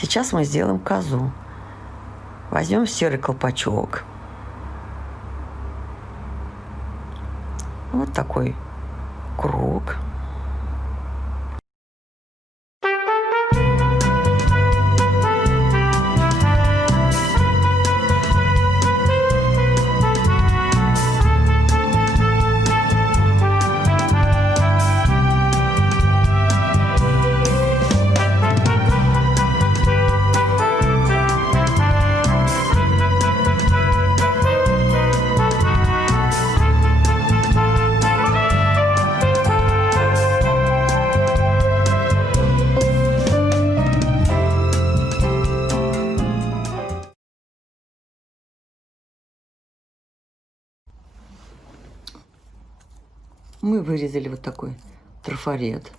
Сейчас мы сделаем козу. Возьмем серый колпачок. Вот такой круг. Мы вырезали вот такой трафарет.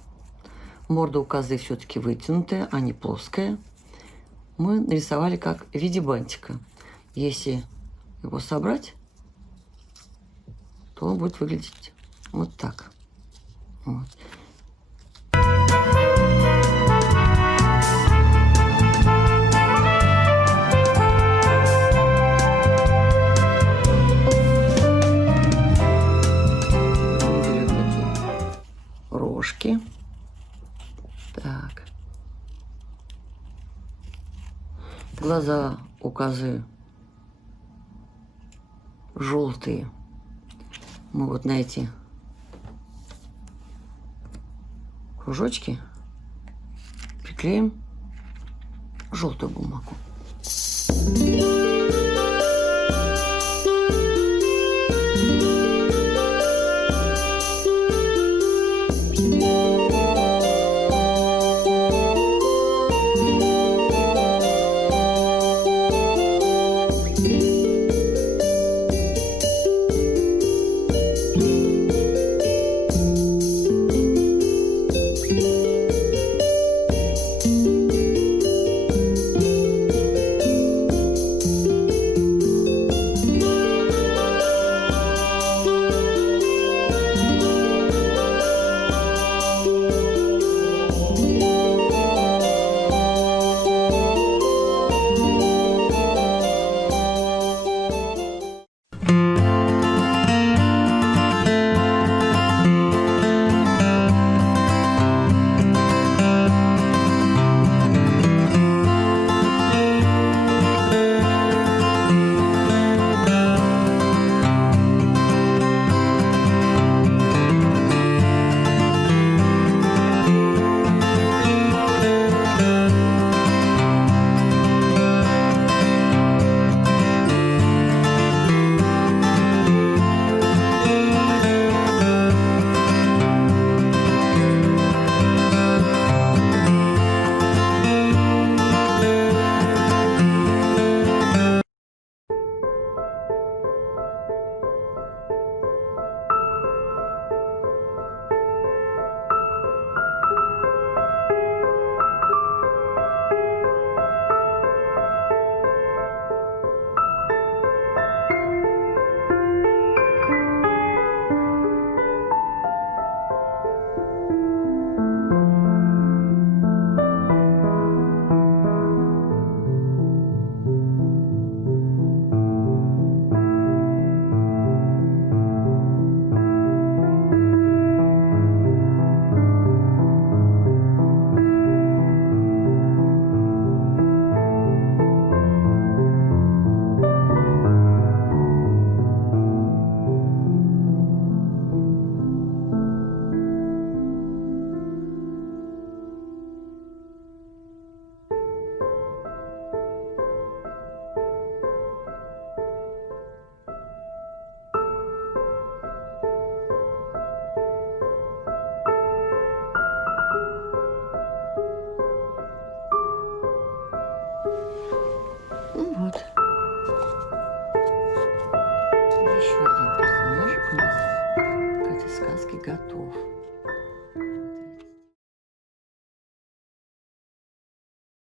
Морда у козы все-таки вытянутая, а не плоская. Мы нарисовали как в виде бантика. Если его собрать, то он будет выглядеть вот так. Вот. Рожки. Так. Глаза у козы желтые. Мы вот на эти кружочки приклеим желтую бумагу.